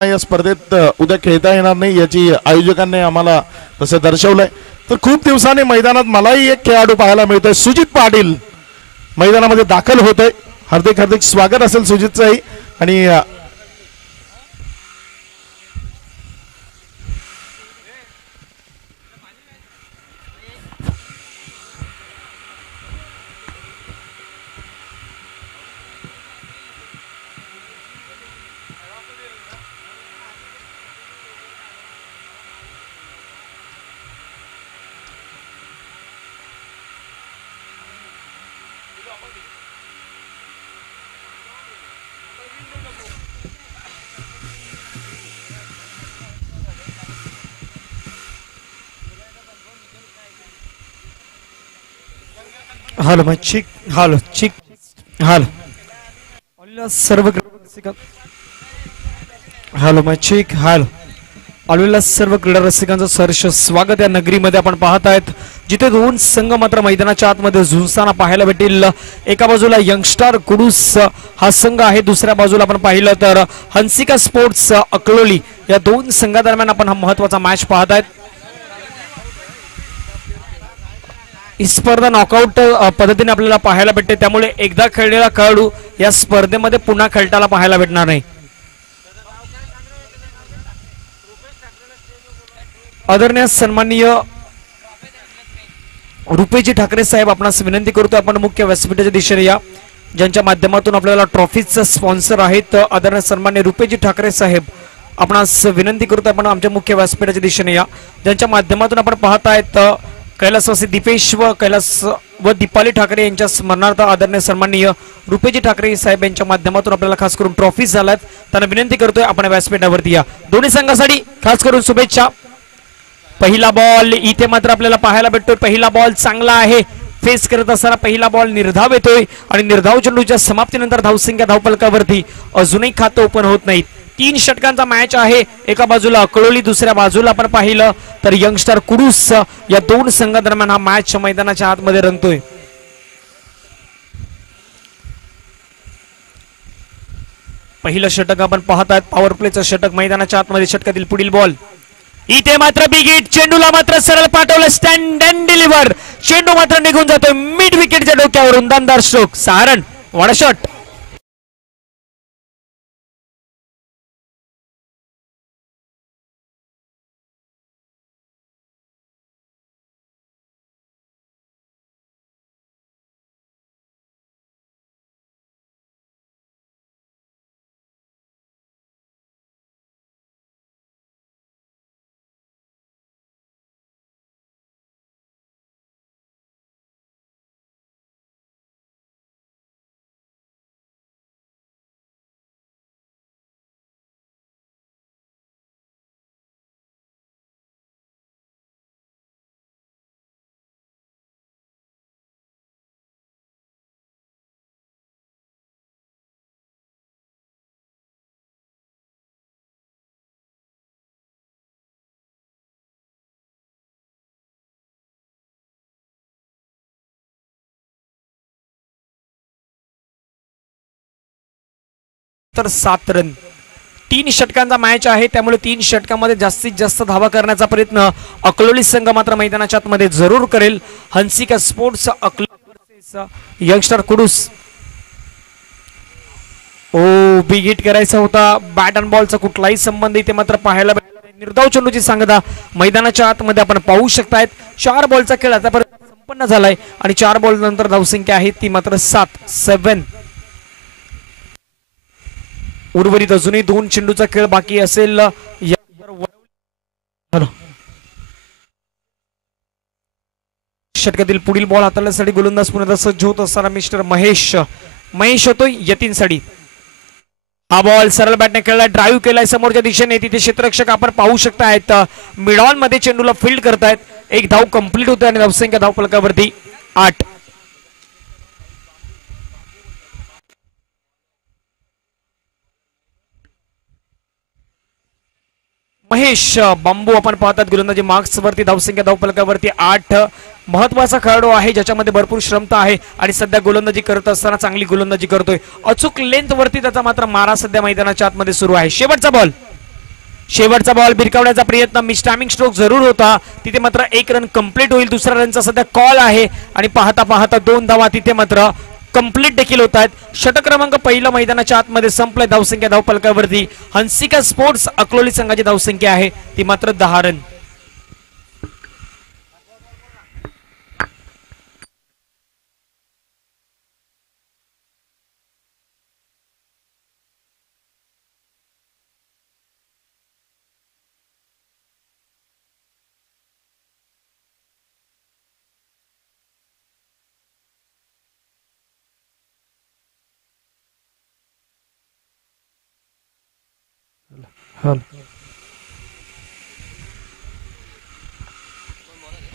या स्पर्धेत उद्या खेळता येणार नाही याची आयोजकांनी आम्हाला तसं दर्शवलंय। तर खूप दिवसांनी मैदानात मलाही एक खेळाडू पाहायला मिळतोय, सुजित पाटील मैदानामध्ये दाखल होतोय। हार्दिक हार्दिक स्वागत असेल सुजितचंही। आणि हालो मैं चिक हालो चिक हालो सर्व हालो मैं चिक हालो ऑलवेला सर्व क्रीडा रसिकांचं सहर्ष स्वागत। या नगरीमध्ये आपण पाहत आहेत जिथे दोन संघ मात्र मैदानाच्या आतमध्ये झुंजताना पाहायला भेटेल। एका बाजूला यंगस्टार कुडूस हा संघ आहे, दुसऱ्या बाजूला आपण पाहिलं तर हंसिका स्पोर्ट्स अकलोली या दोन संघादरम्यान आपण हा महत्त्वाचा मॅच पाहत आहेत। ही स्पर्धा नॉकआउट पद्धतीने आपल्याला पाहायला भेटते, त्यामुळे एकदा खेळलेला खेळाडू या स्पर्धेमध्ये पुन्हा खेळताना पाहायला भेटणार नाही। आदरणीय सन्माननीय रुपेजी ठाकरे साहेब आपणास विनंती करतो आपण मुख्य व्यासपीठाच्या दिशेने या, ज्यांच्या माध्यमातून आपल्याला ट्रॉफीचा स्पॉन्सर आहेत। आदरणीय सन्माननीय रुपेजी ठाकरे साहेब आपणास विनंती करतो आपण आमच्या मुख्य व्यासपीठाच्या दिशेने या, ज्यांच्या माध्यमातून आपण पाहत आहेत कैलासवासी दीपेश व कैलास व दीपाली ठाकरे यांच्या स्मरणार्थ आदरणीय सन्माननीय रुपेजी ठाकरे साहेब यांच्या माध्यमातून आपल्याला खास करून ट्रॉफीज झाल्यात। त्यांना विनंती करतोय आपण व्यासपीठावरती या। दोन्ही संघासाठी खास करून शुभेच्छा। पहिला बॉल इथे मात्र आपल्याला पाहायला भेटतोय, पहिला बॉल चांगला आहे, फेस करत असताना पहिला बॉल निर्धाव येतोय आणि निर्धाव चेंडूच्या समाप्तीनंतर धावसंख्या धावफलकावरती अजूनही खातं ओपन होत नाहीत। 3 षटकांचा मॅच आहे, एका बाजूला अकलोली दुसऱ्या बाजूला आपण पाहिलं तर यंगस्टार कुडूस या दोन संघादरम्यान हा मॅच मैदानाच्या आतमध्ये रंगतोय। पहिलं षटक आपण पाहत आहात, पॉवर प्लेचं षटक मैदानाच्या आतमध्ये। षटकातील पुढील बॉल इथे मात्र बिग हिट, चेंडूला मात्र सरळ पाठवलं, स्टँड अँड डिलिव्हर, चेंडू मात्र निघून जातोय मिड विकेटच्या डोक्यावरून, दमदार स्ट्रोक, सारण वॉट अ शॉट। तर 7 रन, 3 षटकांचा मॅच आहे, त्यामुळे 3 षटकांमध्ये जास्तीत जास्त धावा करण्याचा प्रयत्न अकलोली संघ मात्र मैदानाच्या आतमध्ये जरूर करेल। हंसिका स्पोर्ट्स अकलोली यंगस्टर कुडूस, ओ बिग हिट करायचा होता, बॅट अँड बॉलचा कुठलाही संबंध इथे मात्र पाहायला भेटला। निर्धाव चेंडूची सांगता मैदानाच्या आतमध्ये आपण पाहू शकतायत। 4 बॉलचा खेळ आतापर्यंत संपन्न झालाय आणि 4 बॉल नंतर धावसंख्या आहे ती मात्र 7 उर्वरित अजूनही 2 चेंडूचा खेळ बाकी असेल। षटकातील पुढील बॉल हाताळण्यासाठी गोलंदाज पुन्हा सज्ज होत असताना मिस्टर महेश होतोय यतीनसाठी। हा बॉल सरळ बॅटने खेळला, ड्राईव्ह केलाय समोरच्या दिशेने, तिथे क्षेत्ररक्षक आपण पाहू शकतायत मिड ऑन मध्ये चेंडूला फील्ड करतायत। एक धाव कंप्लीट होते आणि धावसंख्या धावफलकावरती 8। महेश बांबू आपण पाहतात गोलंदाजी मार्क्स वरती, धावसंख्या धावफलकावरती 8। महत्वाचा खेळाडू आहे ज्याच्यामध्ये भरपूर श्रमता आहे आणि सध्या गोलंदाजी करत असताना चांगली गोलंदाजी करतोय। अचूक लेंथ वरती त्याचा मात्र मारा सध्या मैदानाच्या आतमध्ये सुरू आहे। शेवटचा बॉल शेवटचा बॉल भिरकावण्याचा प्रयत्न, मिस टायमिंग स्ट्रोक जरूर होता तिथे, मात्र एक रन कंप्लीट होईल. दुसऱ्या रनचा सध्या कॉल आहे आणि पाहता पाहता 2 धावा तिथे मात्र कंप्लीट देखील होत आहेत. षटक क्रमांक पहिला मैदानाच्या आतमध्ये संपलंय. धावसंख्या धावफलकावरती हंसिका स्पोर्ट्स अकलोली संघाची धावसंख्या आहे ती मात्र 10 रन.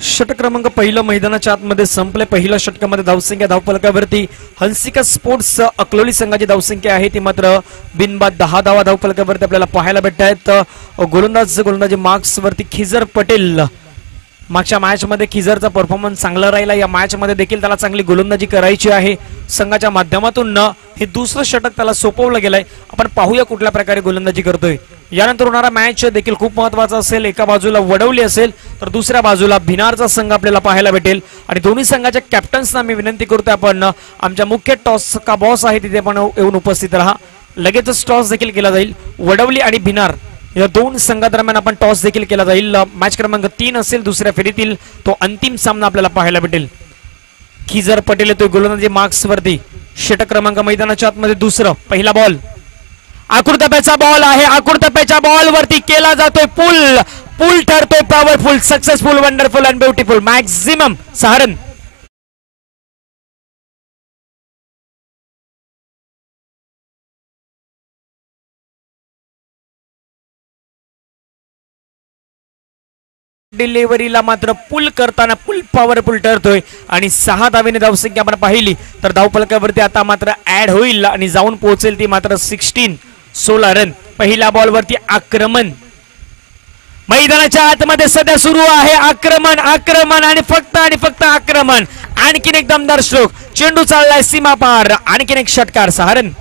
षटक क्रमांक पहिलं मैदानाच्या आतमध्ये संपले. पहिल्या षटकामध्ये धावसंख्या धावफलकावरती हंसिका स्पोर्ट्स अकलोली संघाची धावसंख्या आहे ती मात्र बिनबाद 10 धावा धावफलकावरती आपल्याला पाहायला भेटत आहेत. गोलंदाजी मार्क्स वरती खिजर पटेल. मागच्या मॅच मध्ये खिजरचा परफॉर्मन्स चांगला राहिला. या मॅच मध्ये देखील त्याला चांगली गोलंदाजी करायची आहे. संघाच्या माध्यमातून हे दुसरं षटक त्याला सोपवलं गेलंय. आपण पाहूया कुठल्या प्रकारे गोलंदाजी करतोय. यानंतर होणारा मॅच देखील खूप महत्वाचा असेल. एका बाजूला वडवली असेल तर दुसऱ्या बाजूला भिनारचा संघ आपल्याला पाहायला भेटेल. आणि दोन्ही संघाच्या कॅप्टन्सना मी विनंती करतोय आपण आमच्या मुख्य टॉस का बॉस आहे तिथे आपण येऊन उपस्थित राहा. लगेचच टॉस देखील केला जाईल. वडवली आणि भिनार या दोन संघादरम्यान आपण टॉस देखील केला जाईल. मॅच क्रमांक 3 असेल दुसऱ्या फेरीतील तो अंतिम सामना आपल्याला पाहायला भेटेल. खिजर पटेल येतोय गोलंदाजी मार्क्स वरती. षटक क्रमांक मैदानाच्या आतमध्ये दुसरं. पहिला बॉल आकृतप्याचा बॉल आहे. आकृतप्याच्या बॉल वरती केला जातोय पुल ठरतोय powerful, successful, wonderful and beautiful. Maximum 6 run. डिलिव्हरीला मात्र पुल करताना पॉवरफुल ठरतोय आणि 6 धावेने धावसंख्या आपण पाहिली तर धावफलकावरती आता मात्र ऍड होईल आणि जाऊन पोहोचेल ती मात्र 16 रन. पहिल्या बॉल वरती आक्रमण. मैदानाच्या आतमध्ये सध्या सुरू आहे आक्रमण आणि फक्त आक्रमण. आणखीन एक दमदार स्ट्रोक. चेंडू चाललाय सीमा पार. आणखीन एक षटकार. 6 रन.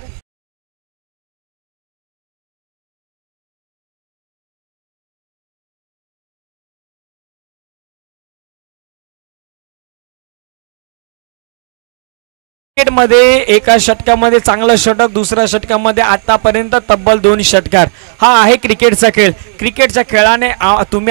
मध्ये एका षटकामध्ये चांगलं षटक, दुसऱ्या षटकामध्ये आतापर्यंत तब्बल 2 षटकार. हा आहे क्रिकेटचा खेळ. क्रिकेटच्या खेळाने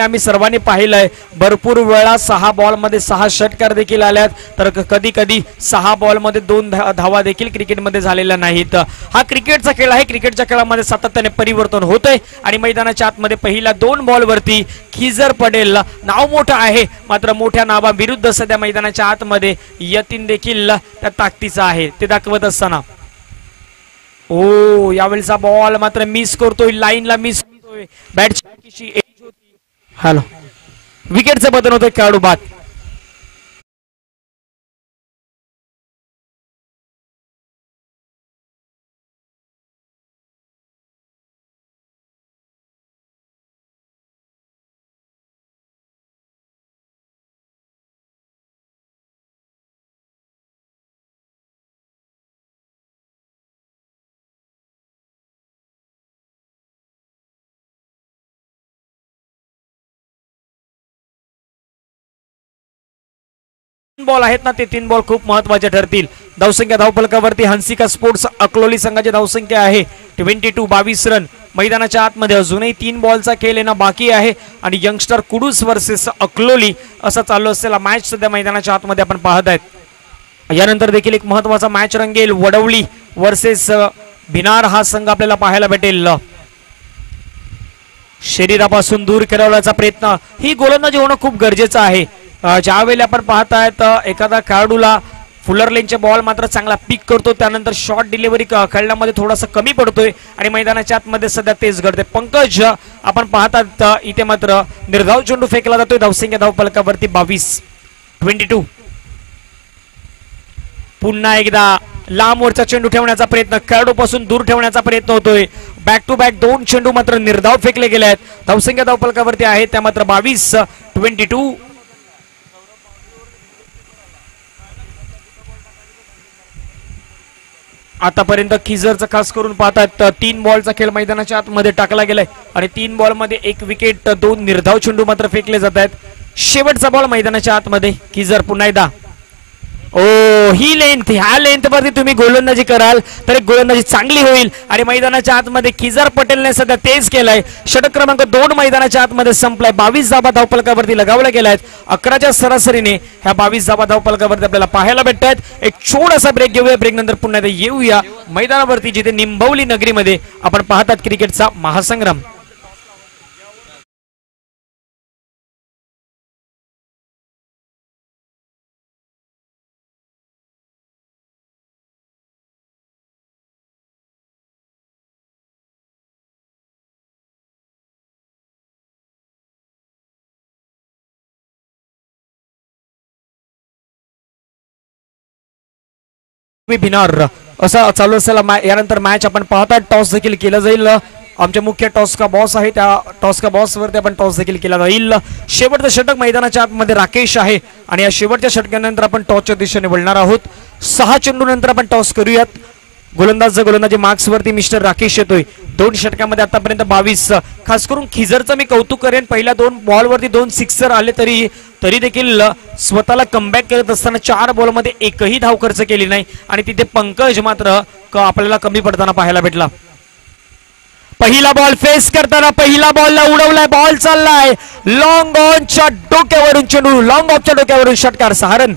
आम्ही सर्वांनी पाहिलंय भरपूर वेळा 6 बॉलमध्ये 6 षटकार देखील आल्यात तर कधी कधी 6 बॉलमध्ये 2 धावा देखील क्रिकेटमध्ये झालेल्या नाहीत. हा क्रिकेटचा खेळ आहे. क्रिकेटच्या खेळामध्ये सातत्याने परिवर्तन होतंय आणि मैदानाच्या आतमध्ये पहिल्या 2 बॉलवरती खिजर पटेल नाव मोठं आहे मात्र मोठ्या नावाविरुद्ध सध्या मैदानाच्या आतमध्ये यतीन देखील त्या ताकदीचा आहे ते दाखवत असताना यावेळीचा बॉल मात्र मिस करतोय. लाईनला मिस करतोय. बॅटची एज होती. हॅलो विकेटचं बदल होतोय. खेळाडू बाद. बॉल आहेत ना ते 3 बॉल खूप महत्वाचे ठरतील. धावसंख्या धावफलकावरती हंसिका स्पोर्ट्स अकलोली संघाची धावसंख्या आहे 22 रन. मैदानाच्या आतमध्ये अजूनही 3 बॉलचा खेळ येणं बाकी आहे आणि यंगस्टर कुडूस वर्सेस अकलोली असा चालू असलेला मॅच सध्या मैदानाच्या आतमध्ये आपण पाहत आहेत. यानंतर देखील एक महत्वाचा मॅच रंगेल. वडवली वर्सेस भिनार हा संघ आपल्याला पाहायला भेटेल. शरीरापासून दूर खेळवण्याचा प्रयत्न. ही गोलंदाजी होणं खूप गरजेचं आहे. ज्यावेळेला आपण पाहतायत एखादा खेळाडूला फुलर लेनचे बॉल मात्र चांगला पिक करतो त्यानंतर शॉर्ट डिलिव्हरी खेळण्यामध्ये थोडासा कमी पडतोय आणि मैदानाच्या आतमध्ये सध्या तेच घडते. पंकज आपण पाहतात इथे मात्र निर्धाव चेंडू फेकला जातोय. धावसंख्या धावफलकावरती 22. पुन्हा एकदा लांबवरचा चेंडू ठेवण्याचा प्रयत्न, खेळाडूपासून दूर ठेवण्याचा प्रयत्न होतोय. बॅक टू बॅक 2 चेंडू मात्र निर्धाव फेकले गेले आहेत. धावसंख्या धावफलकावरती आहे त्या मात्र 22. आतापर्यंत खिजरचा खास करून पाहतात 3 बॉलचा खेळ मैदानाच्या आतमध्ये टाकला गेलाय आणि 3 बॉल मध्ये 1 विकेट, 2 निर्धाव चेंडू मात्र फेकले जात आहेत. शेवटचा बॉल मैदानाच्या आतमध्ये खिजर पुन्हा एकदा. ओ ही लेंथ, ह्या लेंथ वरती तुम्ही गोलंदाजी कराल तर एक गोलंदाजी चांगली होईल आणि मैदानाच्या आतमध्ये खिजर पटेलने सध्या तेच केलंय. षटक क्रमांक 2 मैदानाच्या आतमध्ये संपलाय. 22 धाबा धावफलकावरती लगावल्या गेल्या आहेत. 11च्या सरासरीने ह्या 22 धाबा धावफलकावरती आपल्याला पाहायला भेटतात. एक छोटासा ब्रेक घेऊया, ब्रेक नंतर पुन्हा एकदा येऊया मैदानावरती जिथे निंभवली नगरीमध्ये आपण पाहतात क्रिकेटचा महासंग्राम. भिनार असा चालू असलेला यानंतर मॅच आपण पाहतात. टॉस देखील केला जाईल. आमचे मुख्य टॉस का बॉस आहे, त्या टॉस का बॉस वरती आपण टॉस देखील केला जाईल. शेवटचं षटक मैदानाच्या आतमध्ये राकेश आहे आणि या शेवटच्या षटकानंतर आपण टॉसच्या दिशेने वळणार आहोत. 6 चेंडू नंतर आपण टॉस करूयात. गोलंदाजी मार्क्स वरती मिस्टर राकेश येतोय. 2 षटकामध्ये आतापर्यंत 22. खास करून खिजरचं मी कौतुक करेन. पहिल्या 2 बॉल वरती 2 सिक्सर आले तरी देखील स्वतःला कमबॅक करत असताना 4 बॉल मध्ये एकही धाव खर्च केली नाही आणि तिथे पंकज मात्र आपल्याला कमी पडताना पाहायला भेटला. पहिला बॉल फेस करताना पहिला बॉलला उडवलाय. बॉल चाललाय लॉंग ऑनच्या डोक्यावरून चेंडू, लॉंग ऑफच्या डोक्यावरून षटकार 6 रन.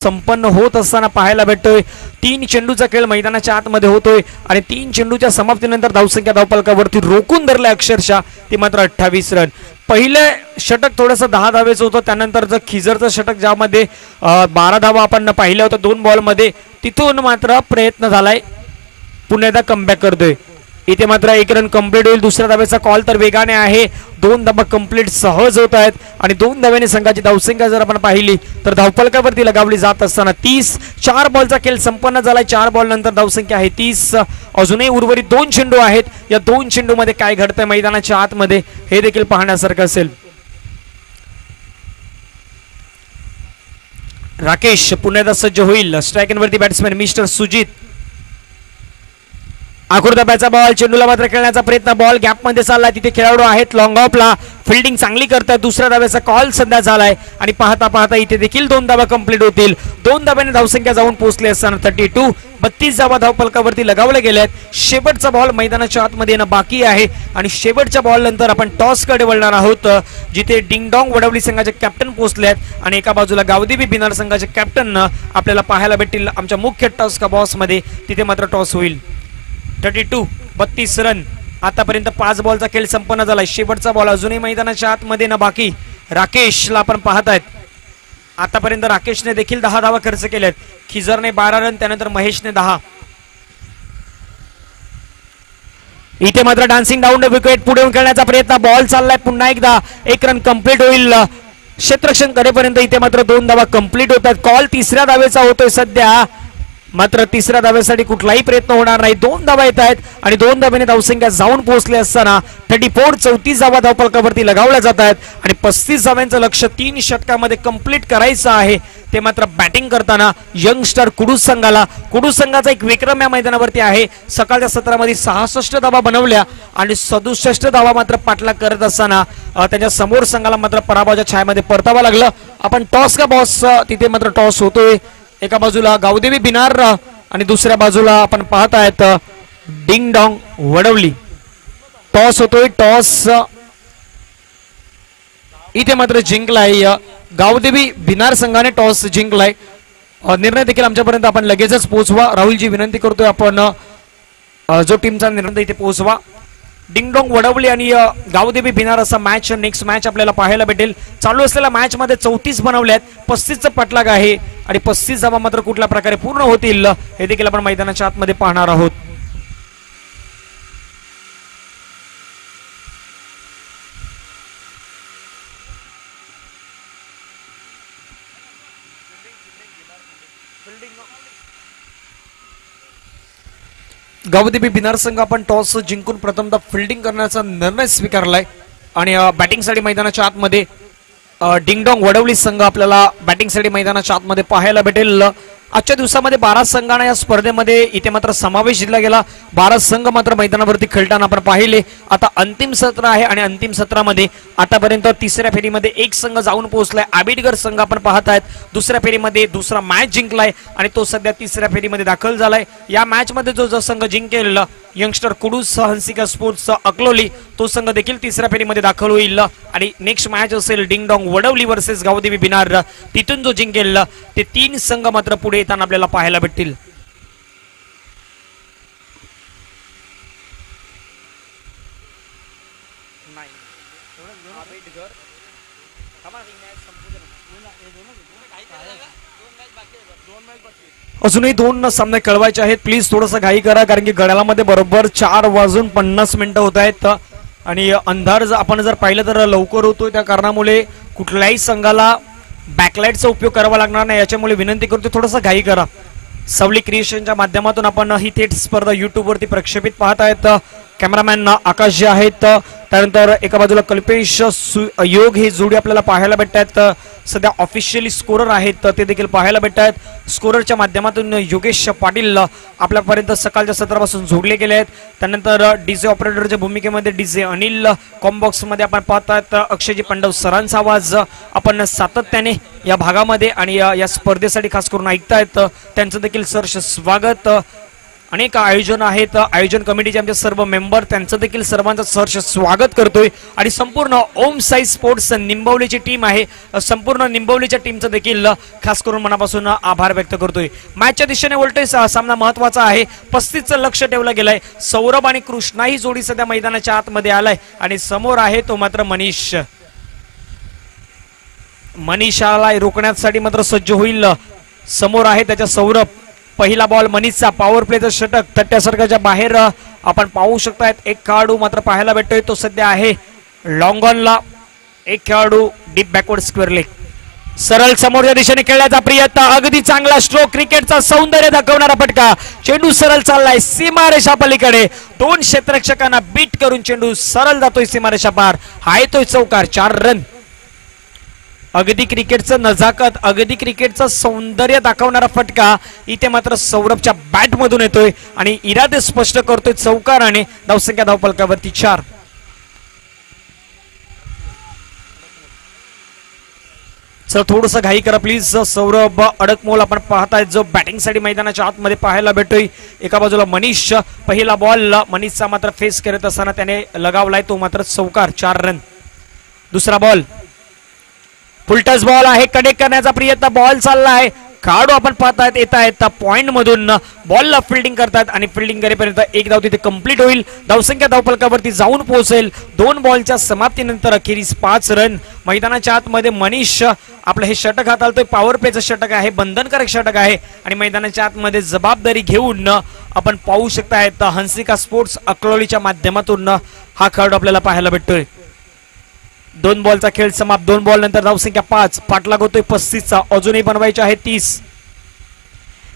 संपन्न होत असताना पाहायला भेटतोय. 3 चेंडूचा खेळ मैदानाच्या आतमध्ये होतोय आणि 3 चेंडूच्या समाप्तीनंतर धावसंख्या धावफलकावरती रोखून धरल्या अक्षरशः ती मात्र 28 रन. पहिले षटक थोडंसं 10 धावेचं होतं. त्यानंतर जर खिजरचं षटक ज्यामध्ये 12 धावा आपण पाहिल्या होत्या 2 बॉल मध्ये, तिथून मात्र प्रयत्न झालाय. पुन्हा एकदा कमबॅक करतोय. इथे मात्र 1 रन कंप्लीट होईल. दुसऱ्या धावेचा कॉल तर वेगाने आहे. 2 धावा कंप्लीट सहज होत आहेत आणि 2 धाव्याने संघाची धावसंख्या जर आपण पाहिली तर धावफलकावरती लगावली जात असताना 30. 4 बॉलचा खेळ संपन्न झालाय. 4 बॉल नंतर धावसंख्या आहे 30. अजूनही उर्वरित 2 चेंडू आहेत. या 2 चेंडू मध्ये काय घडतंय मैदानाच्या आतमध्ये हे देखील पाहण्यासारखं असेल. राकेश पुन्हा एकदा सज्ज होईल. स्ट्रायकिंगवरती बॅट्समॅन मिस्टर सुजित. आखुरदब्याचा बॉल, चेंडूला मात्र खेळण्याचा प्रयत्न. बॉल गॅप मध्ये चाललाय. तिथे खेळाडू आहेत लॉंग ऑफला. फिल्डिंग चांगली करतात. दुसऱ्या धाव्याचा कॉल सध्या झालाय आणि पाहता पाहता इथे देखील 2 धावा कंप्लीट होतील. 2 धाव्याने धावसंख्या जाऊन पोहोचली असताना 32. 32 धावा धावफलकावरती लगावल्या गेल्यात. शेवटचा बॉल मैदानाच्या आतमध्ये येणं बाकी आहे आणि शेवटच्या बॉल नंतर आपण टॉस कडे वळणार आहोत, जिथे डिंगडॉंग वडवली संघाचे कॅप्टन पोहोचलेत आणि एका बाजूला गावदेवी बिनार संघाचे कॅप्टन आपल्याला पाहायला भेटतील आमच्या मुख्य टॉस का बॉस मध्ये. तिथे मात्र टॉस होईल. 32 रन. आतापर्यंत 5 बॉलचा खेळ संपन्न झालाय. शेवटचा बॉल अजूनही मैदानाच्या आतमध्ये ना बाकी. राकेशला आपण पाहतायत. आतापर्यंत राकेशने देखील 10 धावा खर्च केल्यात. खिजरने 12 रन, त्यानंतर महेशने 10. इथे मात्र डान्सिंग डाऊन विकेट पुढे खेळण्याचा प्रयत्न. बॉल चाललाय पुन्हा एकदा. 1 रन कंप्लीट होईल. क्षेत्ररक्षण करेपर्यंत इथे मात्र 2 धावा कंप्लीट होतात. कॉल 3ऱ्या धावेचा होतोय सध्या. मात्र तिसऱ्या धाब्यासाठी कुठलाही प्रयत्न होणार नाही. 2 धावा येत आहेत आणि 2 धाब्याने धावसंख्या जाऊन पोहोचले असताना 34 धावा धावफलकावरती लगावल्या जात आहेत आणि 35 धाव्यांचं लक्ष 3 षटकामध्ये कंप्लीट करायचं आहे. ते मात्र बॅटिंग करताना यंगस्टर कुडूस संघाला. कुडूस संघाचा एक विक्रम या मैदानावरती आहे. सकाळच्या सत्रामध्ये 66 धावा बनवल्या आणि 67 धावा मात्र पाठलाग करत असताना त्यांच्या समोर संघाला मात्र पराभवाच्या छायेमध्ये परतावं लागलं. आपण टॉस का बॉस तिथे मात्र टॉस होतोय. एका बाजूला गावदेवी बिनार आणि दुसऱ्या बाजूला आपण पाहत आहेत डिंग डॉंग वडवली. टॉस होतोय. टॉस इथे मात्र जिंकलाय गावदेवी बिनार संघाने. टॉस जिंकलाय. निर्णय देखील आमच्यापर्यंत आपण लगेचच पोहोचवा. राहुलजी विनंती करतोय आपण जो टीमचा निर्णय इथे पोहोचवा. डिंगडोंग वडवली आणि गावदेवी बिनार असा मॅच नेक्स्ट मॅच आपल्याला पाहायला भेटेल. चालू असलेल्या मॅच मध्ये 34 बनवले आहेत. 35चं पाठलाग आहे आणि 35 धावा मात्र कुठल्या प्रकारे पूर्ण होतील हे देखील आपण मैदानाच्या आतमध्ये पाहणार आहोत. गावदेवी बिनार संघ आपण टॉस जिंकून प्रथमतः फिल्डिंग करण्याचा निर्णय स्वीकारलाय आणि बॅटिंगसाठी मैदानाच्या आतमध्ये डिंगडॉंग वडवली संघ आपल्याला बॅटिंगसाठी मैदानाच्या आतमध्ये पाहायला भेटेल. आजच्या दिवसामध्ये 12 संघांना या स्पर्धेमध्ये इथे मात्र समावेश दिला गेला. 12 संघ मात्र मैदानावरती खेळताना आपण पाहिले. आता अंतिम सत्र आहे आणि अंतिम सत्रामध्ये आतापर्यंत तिसऱ्या फेरीमध्ये एक संघ जाऊन पोहोचलाय. आबिडगर संघ आपण पाहत आहेत दुसऱ्या फेरीमध्ये दुसरा मॅच जिंकलाय आणि तो सध्या तिसऱ्या फेरीमध्ये दाखल झालाय. या मॅच मध्ये जो संघ जिंकेल यंगस्टर कुडूस हंसिका स्पोर्ट्स अकलोली तो संघ देखील तिसऱ्या फेरीमध्ये दाखल होईल आणि नेक्स्ट मॅच असेल डिंगडॉंग वडवली वर्सेस गावदेवी बिनार. तिथून जो जिंकेल ते 3 संघ मात्र पुढे येताना आपल्याला पाहायला भेटतील. अजूनही 2 सामने खेळवायचे आहेत. प्लीज थोडंसं घाई करा कारण की घड्याळामध्ये बरोबर 4:50 होत आहेत आणि अंधार आपण जर पाहिलं तर लवकर होतोय. त्या कारणामुळे कुठल्याही संघाला बॅकलाइटचा उपयोग करावा लागणार नाही. याच्यामुळे विनंती करतो थोडंसं घाई करा. सावली क्रिएशनच्या माध्यमातून आपण ही थेट स्पर्धा युट्यूब वरती प्रक्षेपित पाहत आहेत. कॅमेरामॅन आकाश जे आहेत त्यानंतर एका बाजूला कल्पेश योग ही जोडी आपल्याला पाहायला भेटतात. सध्या ऑफिशियली स्कोरर आहेत ते देखील पाहायला भेटतात. स्कोररच्या माध्यमातून योगेश पाटील आपल्यापर्यंत सकाळच्या सत्रापासून जोडले गेले आहेत. त्यानंतर डीजे ऑपरेटरच्या भूमिकेमध्ये डीजे अनिल. कॉम्बॉक्स मध्ये आपण पाहतात अक्षयजी पांडव सरांचा आवाज आपण सातत्याने या भागामध्ये आणि या स्पर्धेसाठी खास करून ऐकतायत. त्यांचं देखील सहर्ष स्वागत. अनेक आयोजन आहेत. आयोजन कमिटीचे आमचे सर्व मेंबर त्यांचं देखील सर्वांचं सहर्ष स्वागत करतोय आणि संपूर्ण ओम साई स्पोर्ट्स निंबवलीची टीम आहे. संपूर्ण निंबवलीच्या टीमचं देखील खास करून मनापासून आभार व्यक्त करतोय. मॅचच्या दिशेने उलटे सामना महत्वाचा आहे. 35चं लक्ष ठेवलं गेलंय. सौरभ आणि कृष्णा ही जोडी सध्या मैदानाच्या आतमध्ये आलाय आणि समोर आहे तो मात्र मनीष. मनीषाला रोखण्यासाठी मात्र सज्ज होईल. समोर आहे त्याच्या सौरभ. पहिला बॉल मनीषचा. पॉवर प्लेचं षटक तट्ट्या सर्कलच्या बाहेर आपण पाहू शकतायत. एक खेळाडू मात्र पाहायला भेटतोय तो सध्या आहे लॉंग ऑनला. एक खेळाडू डीप बॅकवर्ड स्क्वेअर लेग. सरळ समोरच्या दिशेने खेळण्याचा प्रयत्न. अगदी चांगला स्ट्रोक. क्रिकेटचा सौंदर्य दाखवणारा फटका. चेंडू सरळ चाललाय सीमारेषा पलीकडे. 2 क्षेत्ररक्षकांना बीट करून चेंडू सरळ जातोय सीमारेषा पार. हा येतोय चौकार. 4 रन. अगदी क्रिकेटचं नजाकत अगदी क्रिकेटचं सौंदर्य दाखवणारा फटका इथे मात्र सौरभच्या बॅट मधून येतोय आणि इरादे स्पष्ट करतोय चौकार आणि धावसंख्या धावफलकावरती 4. सर थोडंसं घाई करा प्लीज. सौरभ अडकमोल आपण पाहताय जो बॅटिंगसाठी मैदानाच्या आतमध्ये पाहायला भेटतोय. एका बाजूला मनीष. पहिला बॉल मनीषचा मात्र फेस करत असताना त्याने लगावलाय तो मात्र चौकार. 4 रन. दुसरा बॉल फुलटस बॉल आहे. कनेक्ट करण्याचा प्रयत्न. बॉल चाललाय. खेळाडू आपण पाहतायत येत आहेत पॉइंट मधून. बॉलला फिल्डिंग करतात आणि फिल्डिंग करेपर्यंत एक धाव तिथे कंप्लीट होईल. धावसंख्या धावफलकावरती जाऊन पोहोचेल. 2 बॉलच्या समाप्तीनंतर अखेरीस 5 रन. मैदानाच्या आतमध्ये मनीष आपलं हे षटक हाताळतोय. पॉवर प्लेचं षटक आहे. बंधनकारक षटक आहे आणि मैदानाच्या आतमध्ये जबाबदारी घेऊन आपण पाहू शकतायत हंसिका स्पोर्ट्स अकलोलीच्या माध्यमातून हा खेळाडू आपल्याला पाहायला भेटतोय. 2 बॉलचा खेळ समाप्त. 2 बॉल नंतर धावसंख्या 5. पाठलाग होतोय 35चा. अजूनही बनवायचे आहे 30.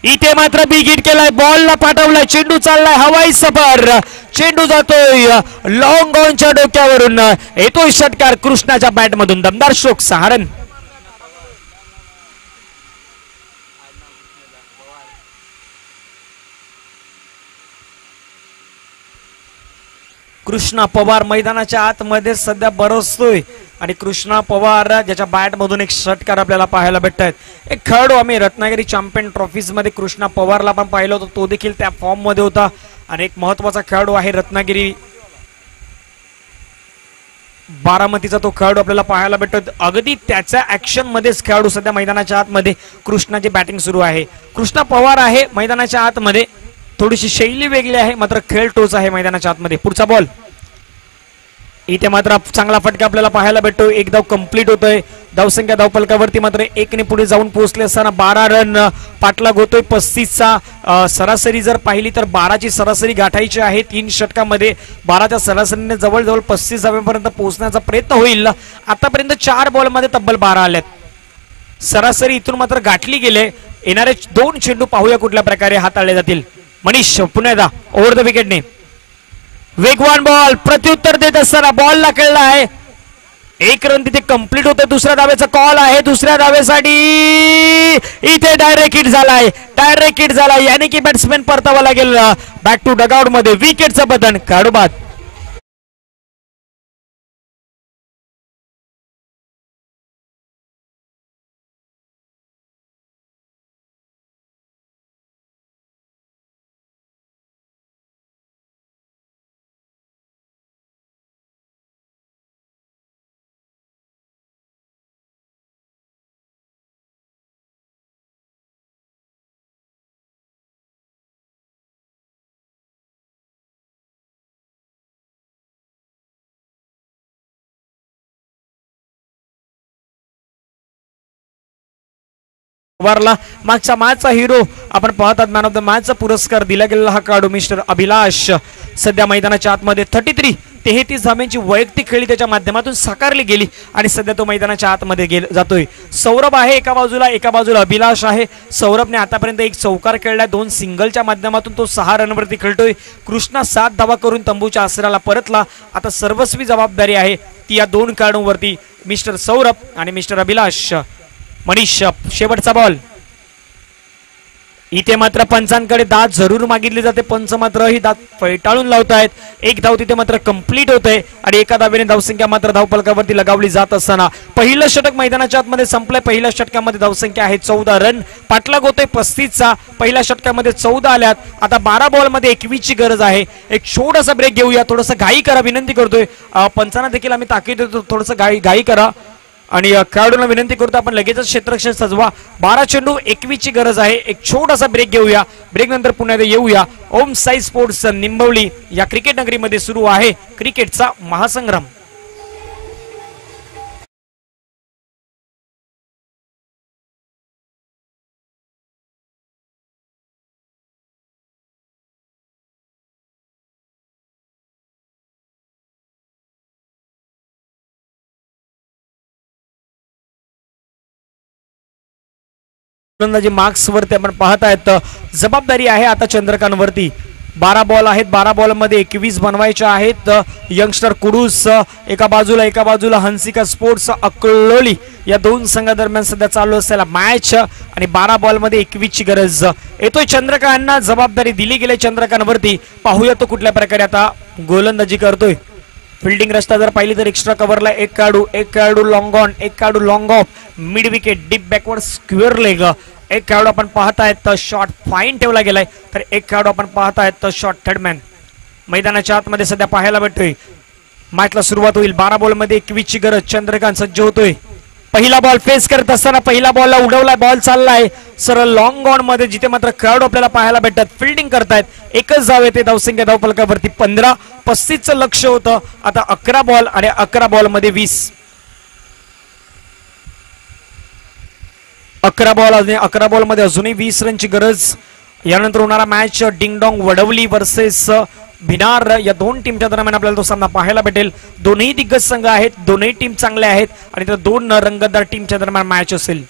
इथे मात्र बिग हिट केलाय, बॉलला पाठवलाय, चेंडू चाललाय हवाई सफर, चेंडू जातोय लॉंग ऑनच्या डोक्यावरून, येतोय षटकार कृष्णाच्या बॅट मधून, दमदार स्ट्रोक, 6 रन. कृष्णा पवार मैदानाच्या आतमध्ये सध्या बरसतोय आणि कृष्णा पवार ज्याच्या बॅट मधून एक षटकार आपल्याला पाहायला भेटतात. एक खेळाडू आम्ही रत्नागिरी चॅम्पियन ट्रॉफीज मध्ये कृष्णा पवारला पण पाहिलं होतं, तो देखील त्या फॉर्म मध्ये होता आणि एक महत्वाचा खेळाडू आहे रत्नागिरी बारामतीचा तो खेळाडू आपल्याला पाहायला भेटतो. अगदी त्याच्या ऍक्शन मध्येच खेळाडू सध्या मैदानाच्या आतमध्ये कृष्णाची बॅटिंग सुरू आहे. कृष्णा पवार आहे मैदानाच्या आतमध्ये, थोडीशी शैली वेगळी आहे मात्र खेळ तोच आहे मैदानाच्या आतमध्ये. पुढचा बॉल, इथे मात्र चांगला फटका आपल्याला पाहायला भेटतो, एक धाव कंप्लीट होतोय, धावसंख्या धावफलकावरती मात्र 1 ने पुढे जाऊन पोहोचले असताना 12 रन पाठलाग होतोय. 35चा सरासरी जर पाहिली तर 12ची सरासरी गाठायची आहे 3 षटकामध्ये. 12च्या सरासरीने जवळजवळ 35 धाव्यांपर्यंत पोहोचण्याचा प्रयत्न होईल. आतापर्यंत 4 बॉलमध्ये तब्बल 12 आल्यात, सरासरी इथून मात्र गाठली गेले. येणारे 2 चेंडू पाहूया कुठल्या प्रकारे हाताळले जातील. मनीष पुन्हा एकदा ओव्हर द विकेटने वेगवान बॉल, प्रत्युत्तर देत असताना बॉलला कळला आहे, 1 रन तिथे कंप्लीट होतं. दुसऱ्या धावेचा कॉल आहे, दुसऱ्या धावेसाठी इथे डायरेक्ट हिट झालाय, डायरेक्ट हिट झालाय, यानी की बॅट्समॅन परतावा लागेल बॅक टू डगआउट मध्ये. विकेटचं बदन, खेळाडू बाद. पवारला मागच्या मॅचचा हिरो आपण पाहतात, मॅन ऑफ द मॅचचा पुरस्कार दिला गेलेला हा खेळाडू मिस्टर अभिलाष सध्या मैदानाच्या आतमध्ये 33 धाब्यांची वैयक्तिक खेळी त्याच्या माध्यमातून साकारली गेली आणि सध्या तो मैदानाच्या आतमध्ये जातोय. सौरभ आहे एका बाजूला अभिलाष आहे. सौरभने आतापर्यंत एक चौकार खेळलाय, 2 सिंगलच्या माध्यमातून तो 6 रनवरती खेळतोय. कृष्णा 7 धावा करून तंबूच्या आसराला परतला. आता सर्वस्वी जबाबदारी आहे ती या 2 खेळाडूंवरती, मिस्टर सौरभ आणि मिस्टर अभिलाष. मनीष शेवटचा बॉल, इथे मात्र पंचांकडे दाद जरूर मागितली जाते, पंच मात्र ही दाद फैटाळून लावतायत. 1 धाव तिथे मात्र कंप्लीट होते आणि एका धावेने धावसंख्या मात्र धावफलकावरती लगावली जात असताना पहिलं षटक मैदानाच्या आतमध्ये संपलंय. पहिल्या षटकामध्ये धावसंख्या आहे 14 रन, पाठलाग होतोय 35चा. पहिल्या षटकामध्ये 14 आल्यात, आता 12 बॉलमध्ये 21 ची गरज आहे. एक छोटासा ब्रेक घेऊया, थोडंसं घाई करा विनंती करतोय, पंचांना देखील आम्ही ताकीद देतो, थोडंसं घाई करा आणि खेळाडूंना विनंती करतो आपण लगेचच क्षेत्ररक्षण सजवा. 12 चेंडू 21 ची गरज आहे. एक छोटासा ब्रेक घेऊया, ब्रेक नंतर पुन्हा येऊया. ओम साई स्पोर्ट्स निंबवली या क्रिकेट नगरीमध्ये सुरू आहे क्रिकेटचा महासंग्राम. गोलंदाजी मार्क्स वरती आपण पाहतायत, जबाबदारी आहे आता चंद्रकांत वरती. 12 बॉल आहेत, 12 बॉल मध्ये 21 बनवायचे आहेत. यंगस्टर कुडूस एका बाजूला हंसिका स्पोर्ट्स अक्लोली या 2 संघादरम्यान सध्या चालू असलेला मॅच आणि 12 बॉल मध्ये 21 ची गरज येतोय. चंद्रकांतना जबाबदारी दिली गेली चंद्रकांत वरती. पाहूया तो कुठल्या प्रकारे आता गोलंदाजी करतोय. फिल्डिंग रस्ता जर पाहिली तर एक्स्ट्रा कव्हरला एक खेळाडू लॉंग ऑन, एक खेळाडू long of, mid wicket, deep backward, square leg. एक खेळाडू आपण पाहतायत शॉट फाईन ठेवला गेलाय, तर एक खेळाडू आपण पाहतायत शॉट थर्डमॅन. मैदानाच्या आतमध्ये सध्या पाहायला भेटतोय. मॅचला सुरुवात होईल. 12 बॉल मध्ये 21 ची गरज. चंद्रकांत सज्ज होतोय. पहिला बॉल फेस करत असताना पहिला बॉलला उडवलाय, बॉल चाललाय सरळ लॉंग ऑन मध्ये, जिथे मात्र खेळाडू आपल्याला पाहायला भेटतात फिल्डिंग करतायत. एकच धाव येते, धावसंख्या धावफलकावरती 15. 35चं लक्ष होतं. आता 11 बॉल आणि 11 बॉल मध्ये 20. 11 बॉल आणि 11 बॉल मध्ये अजूनही 20 रनची गरज. यानंतर होणारा match ding-dong Wadavali versus Bhinar या 2 टीमच्या दरम्यान आपल्याला तो सामना पाहायला भेटेल. दोन्ही दिग्गज संघ आहेत, दोन्ही टीम चांगल्या आहेत आणि त्या 2 रंगतदार टीमच्या दरम्यान मॅच असेल.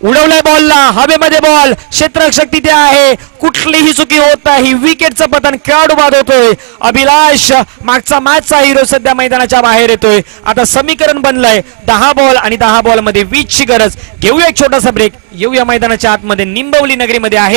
उडवलाय बॉलला, हवेमध्ये बॉल, क्षेत्ररक्षक तिथे आहे, कुठलीही चुकी होत नाही, विकेटचं पतन, खेळाडू बाद होतोय. अभिलाष मागचा मॅचचा हिरो सध्या मैदानाच्या बाहेर येतोय. आता समीकरण बनलंय 10 बॉल आणि 10 बॉल मध्ये 20 ची गरज. घेऊया एक छोटासा ब्रेक, येऊया मैदानाच्या आतमध्ये. निंबवली नगरीमध्ये आहे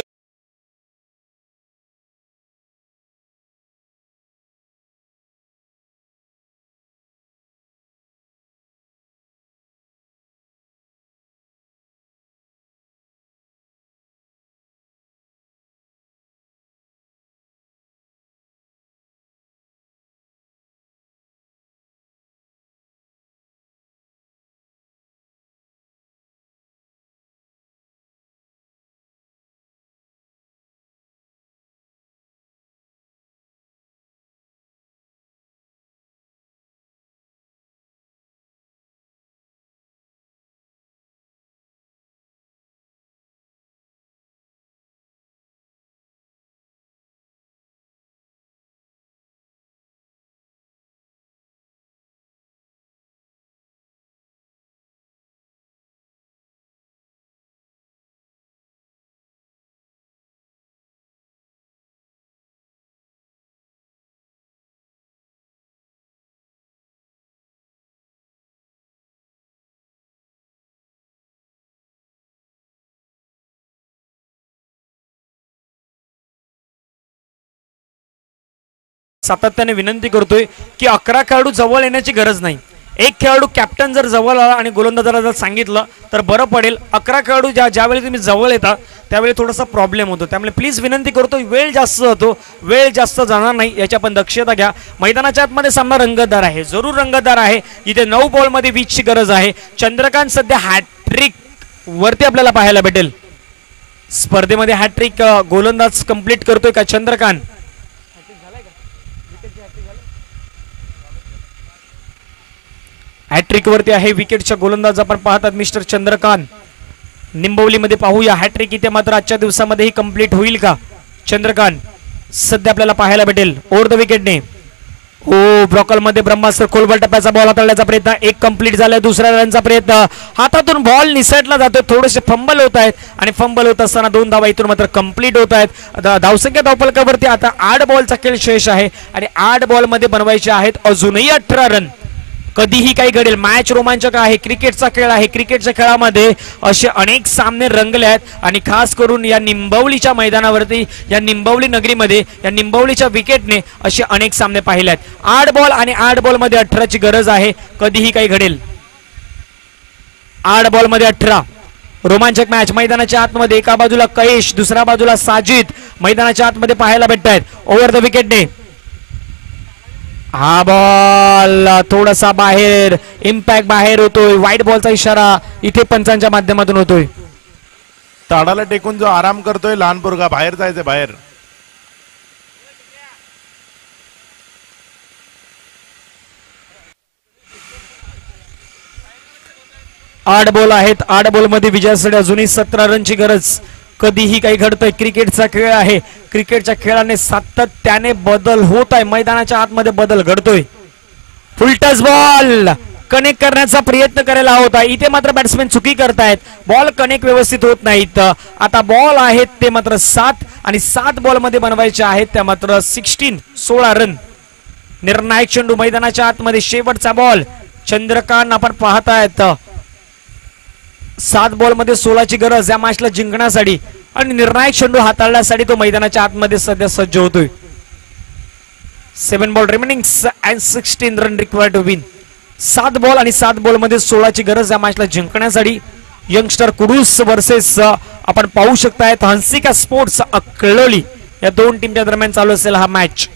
सातत्याने विनंती करतोय की 11 खेळाडू जवळ येण्याची गरज नाही. एक खेळाडू कॅप्टन जर जवळ आला आणि गोलंदाजाला जर सांगितलं तर बरं पडेल. 11 खेळाडू ज्यावेळी तुम्ही जवळ येता त्यावेळी थोडासा प्रॉब्लेम होतो. त्यामुळे प्लीज विनंती करतो, वेळ जास्त जातो, वेळ जास्त जाणार नाही याची आपण दक्षता घ्या. मैदानाच्या आतमध्ये सामना रंगतदार आहे, जरूर रंगतदार आहे. इथे 9 बॉल मध्ये 20 ची गरज आहे. चंद्रकांत सध्या हॅट्रिक वरती आपल्याला पाहायला भेटेल. स्पर्धेमध्ये हॅट्रिक गोलंदाज कंप्लीट करतोय का चंद्रकांत? हॅट्रिक वरती आहे विकेटच्या गोलंदाज आपण पाहतात मिस्टर चंद्रकांत. निंबवलीमध्ये पाहूया हॅट्रिक इथे मात्र आजच्या दिवसामध्ये ही कंप्लीट होईल का? चंद्रकांत सध्या आपल्याला पाहायला भेटेल ओव्हर द विकेटने. हो, ब्रॉकल मध्ये ब्रह्मास्त्र खोलबल टप्प्याचा बॉल हाताळण्याचा प्रयत्न, एक कंप्लीट झालाय. दुसऱ्या रनचा प्रयत्न, हातातून बॉल निसटला जातोय, थोडेसे फंबल होत आहेत आणि फंबल होत असताना 2 धावा इथून मात्र कंप्लीट होत आहेत. धावसंख्या धावफलकावरती आता 8 बॉलचा खेळ शेष आहे आणि 8 बॉल मध्ये बनवायचे आहेत अजूनही 18 रन. कधीही काही घडेल, मॅच रोमांचक आहे, क्रिकेटचा खेळ आहे. क्रिकेटच्या खेळामध्ये असे अनेक सामने रंगले आहेत आणि खास करून या निंबवलीच्या मैदानावरती, या निंबवली नगरीमध्ये, या निंबवलीच्या विकेटने असे अनेक सामने पाहिले आहेत. 8 बॉल आणि 8 बॉल मध्ये 18 ची गरज आहे. कधीही काही घडेल. 8 बॉल मध्ये 18 रोमांचक मॅच. मैदानाच्या आतमध्ये एका बाजूला कैश, दुसऱ्या बाजूला साजिद मैदानाच्या आतमध्ये पाहायला भेटत आहेत. ओव्हर द विकेटने हा बॉल थोडासा बाहेर, इम्पॅक्ट बाहेर होतोय. व्हाईट बॉलचा इशारा इथे पंचांच्या माध्यमातून होतोय. ताडाला टेकून जो आराम करतोय लहान पोरगा, बाहेर जायचंय बाहेर. आठ बॉल आहेत. 8 बॉल मध्ये विजयासाठी अजूनही 17 रनची गरज. कधीही काही घडतंय, क्रिकेटचा खेळ आहे. क्रिकेटच्या खेळाने सातत्याने बदल होत आहे. मैदानाच्या आतमध्ये बदल घडतोय. फुलटस बॉल कनेक्ट करण्याचा प्रयत्न करायला होता, इथे मात्र बॅट्समॅन चुकी करतायत. बॉल कनेक्ट व्यवस्थित होत नाहीत. आता बॉल आहेत ते मात्र 7 आणि 7 बॉल मध्ये बनवायचे आहेत त्या मात्र 16 रन. निर्णायक चेंडू मैदानाच्या आतमध्ये, शेवटचा बॉल. चंद्रकांत आपण पाहतायत 7 बॉल मध्ये 16 ची गरज या मॅचला जिंकण्यासाठी आणि निर्णायक चेंडू हाताळण्यासाठी तो मैदानाच्या आतमध्ये सध्या सज्ज होतोय. 7 ball remaining and 16 run required to win. 7 ball आणि 7 बॉल मध्ये 16 ची गरज या मॅचला जिंकण्यासाठी. यंगस्टर कुडूस वर्सेस आपण पाहू शकतायत हंसिका स्पोर्ट्स अकळवली, या 2 टीमच्या दरम्यान चालू असेल हा मॅच.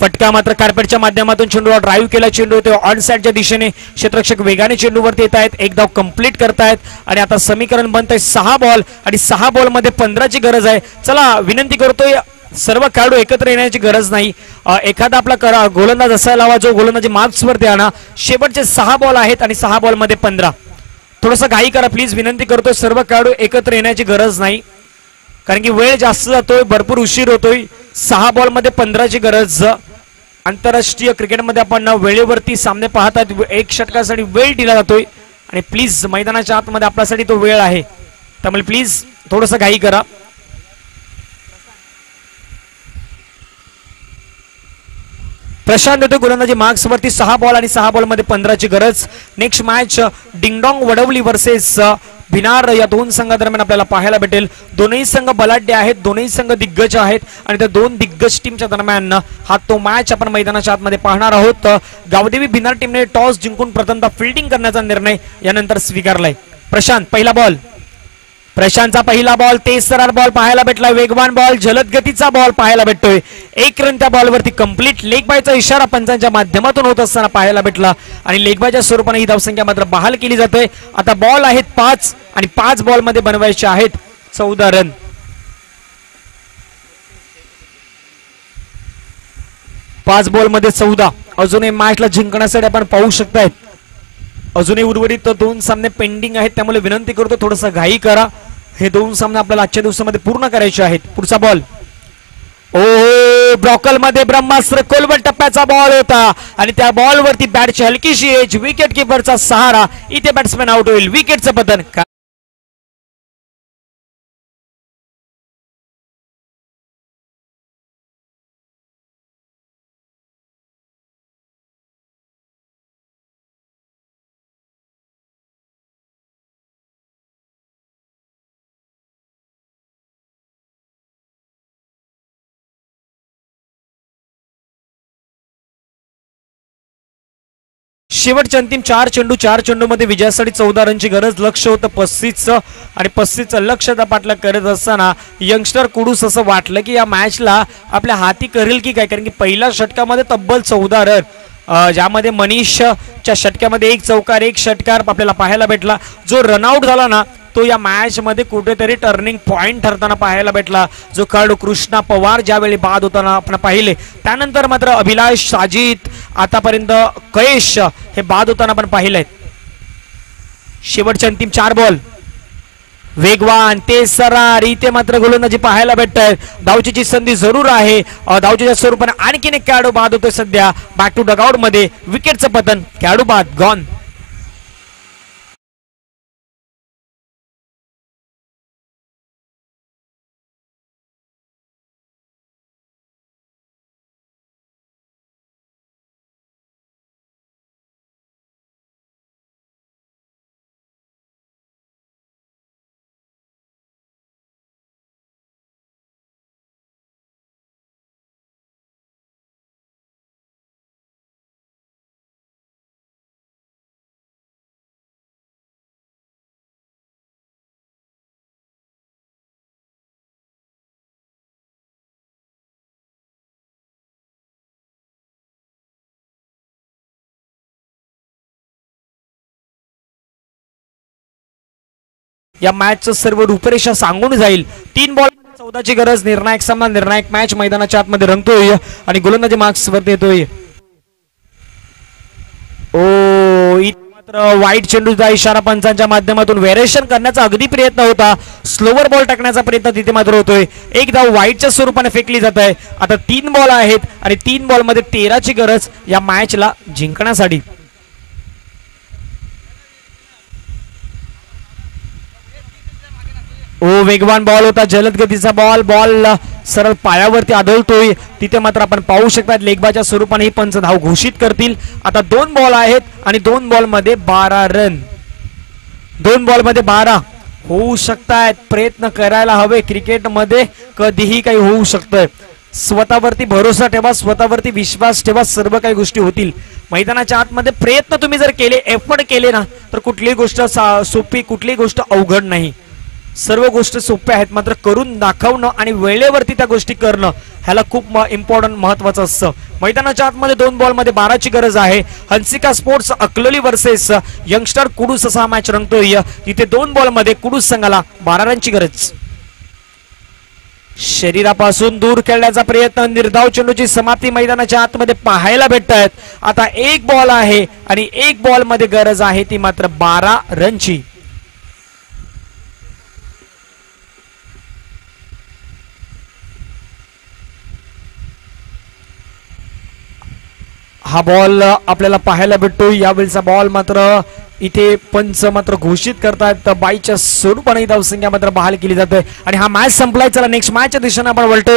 फटका मात्र कार्पेटच्या माध्यमातून चेंडूला ड्राईव्ह केला. चेंडू ते ऑन साइडच्या दिशेने, क्षेत्ररक्षक वेगाने चेंडूवरती येत आहेत. एक धाव कंप्लीट करतायत आणि आता समीकरण बनतंय 6 बॉल आणि 6 बॉल मध्ये 15 ची गरज आहे. चला विनंती करतोय, सर्व खेळाडू एकत्र येण्याची गरज नाही. एखादा आपला गोलंदाज असायला हवा जो गोलंदाजी मार्क्स वरती आणा. शेवटचे 6 बॉल आहेत आणि 6 बॉल मध्ये 15. थोडस घाई करा प्लीज, विनंती करतोय. सर्व खेळाडू एकत्र येण्याची गरज नाही कारण की वेळ जास्त जातोय, भरपूर उशीर होतोय. 6 बॉल मध्ये 15 ची गरज आंतरराष्ट्रीय क्रिकेटमध्ये आपण वेळेवरती सामने पाहतात, एक षटकासाठी वेळ दिला जातोय आणि प्लीज मैदानाच्या आतमध्ये आपल्यासाठी तो वेळ आहे, त्यामुळे प्लीज थोडस घाई करा. प्रशांत देतो गोलंदाजी मार्क्स वरती 6 बॉल आणि 6 बॉल मध्ये 15ची गरज. Next match ding-dong Wadavali versus Bhinar या दोन संघादरम्यान आपल्याला पाहायला भेटेल. दोनही संघ बलाढ्य आहेत, दोनही संघ दिग्गज आहेत आणि त्या दोन दिग्गज टीमच्या दरम्यान हा तो मॅच आपण मैदानाच्या आतमध्ये पाहणार आहोत. गावदेवी भिनार टीमने टॉस जिंकून प्रथमतः फिल्डिंग करण्याचा निर्णय यानंतर स्वीकारलाय. प्रशांत पहिला बॉल, प्रशांतचा पहिला बॉल, तेजतर्रार बॉल पाहायला भेटला, वेगवान बॉल, जलद गतीचा बॉल पाहायला भेटतोय. 1 रन त्या बॉलवरती कंप्लीट. लेग बायचा इशारा पंचांच्या माध्यमातून होत असताना पाहायला भेटला आणि लेग बायच्या स्वरूपाने ही धावसंख्या मात्र बहाल केली जाते. आता बॉल आहेत 5 आणि 5 बॉल मध्ये बनवायचे आहेत 14 रन. पाच बॉल मध्ये 14. अजूनही मॅचला जिंकण्यासाठी आपण पाहू शकताय अजूनही उर्वरित 2 सामने पेंडिंग आहेत, त्यामुळे विनंती करतो थोडंसं घाई करा. हे 2 सामने आपल्याला आजच्या दिवसामध्ये पूर्ण करायचे आहेत. पुढचा बॉल, ओ ब्रॉकल मध्ये ब्रह्मास्त्र कोलवट टप्प्याचा बॉल होता आणि त्या बॉल वरती बॅटची हलकीशी एज, विकेट किपरचा सहारा, इथे बॅट्समॅन आउट होईल. विकेटचं पतन. शेवटच्या अंतिम 4 चेंडू, 4 चेंडू मध्ये विजयासाठी 14 रनची गरज. लक्ष होतं 35चं आणि 35चं लक्ष पाठला करत असताना यंगस्टर कुडूस असं वाटलं की या मॅचला आपल्या हाती करेल की काय, कारण की पहिल्या षटकामध्ये तब्बल 14 रन, ज्यामध्ये मनीषच्या षटकामध्ये 1 चौकार 1 षटकार आपल्याला पाहायला भेटला. जो रनआउट झाला ना तो या मॅच मध्ये कुठेतरी टर्निंग पॉइंट ठरताना पाहायला भेटला. जो खेळाडू कृष्णा पवार ज्यावेळी बाद होताना आपण पाहिले, त्यानंतर मात्र अभिलाष, साजिद, आतापर्यंत कयेश हे बाद होताना आपण पाहिलेत. शेवटचे अंतिम 4 बॉल, वेगवान, तेजतर्रार, इथे मात्र गोलंदाजी पाहायला भेटतंय. धावचीची संधी जरूर आहे. धावचीच्या स्वरूपाने आणखीन एक खेळाडू बाद होतोय सध्या बॅक टू डगआउट मध्ये. विकेटचं पतन, खेळाडू बाद, गॉन. या मॅचचं सर्व रूपरेषा सांगून जाईल. 3 बॉल 14ची गरज. निर्णायक सामना, निर्णायक मॅच मैदानाच्या आतमध्ये रंगतोय आणि गोलंदाजी मार्क्स वरती येतोय. ओ मात्र वाईट चेंडूचा इशारा पंचांच्या माध्यमातून व्हेरिएशन करण्याचा अगदी प्रयत्न होता. स्लोवर बॉल टाकण्याचा प्रयत्न तिथे मात्र होतोय. एक धाव वाईटच्या स्वरूपाने फेकली जात आहे. आता 3 बॉल आहेत आणि 3 बॉल मध्ये 13ची गरज या मॅचला जिंकण्यासाठी. ओ वेगवान बॉल होता, जलद गतीचा बॉल, बॉल सरळ पायावरती आदळतोय. तिथे मात्र आपण पाहू शकतात लेगबाच्या स्वरूपाने ही पंच धाव घोषित करतील. आता 2 बॉल आहेत आणि 2 बॉल मध्ये 12 रन. 2 बॉल मध्ये 12 होऊ शकतायत. प्रयत्न करायला हवे. क्रिकेटमध्ये कधीही काही होऊ शकतंय. स्वतःवरती भरोसा ठेवा, स्वतःवरती विश्वास ठेवा, सर्व काही गोष्टी होतील. मैदानाच्या आतमध्ये प्रयत्न तुम्ही जर केले, एफर्ट केले ना, तर कुठलीही गोष्ट सोपी, कुठलीही गोष्ट अवघड नाही. सर्व गोष्टी सोप्या आहेत, मात्र करून दाखवणं आणि वेळेवरती त्या गोष्टी करणं ह्याला खूप इम्पॉर्टंट, महत्वाचं असतं. मैदानाच्या आतमध्ये 2 बॉल मध्ये 12ची गरज आहे. Hansika sports Akloli versus youngster Kudus असा मॅच रंगतोय. तिथे 2 बॉल मध्ये कुडूस संघाला 12 रनची गरज. शरीरापासून दूर खेळण्याचा प्रयत्न, निर्धाव चेंडूची समाप्ती मैदानाच्या आतमध्ये पाहायला भेटत आहेत. आता 1 बॉल आहे आणि 1 बॉल मध्ये गरज आहे ती मात्र 12 रनची. हा बॉल आपल्याला पाहायला भेटतो. यावेळेचा बॉल मात्र इथे पंच मात्र घोषित करतात. बाईच्या स्वरूपाने धावसंख्या मात्र बहाल केली जाते आणि हा मॅच संपलाय. चला नेक्स्ट मॅचच्या दिशेने आपण वळतोय.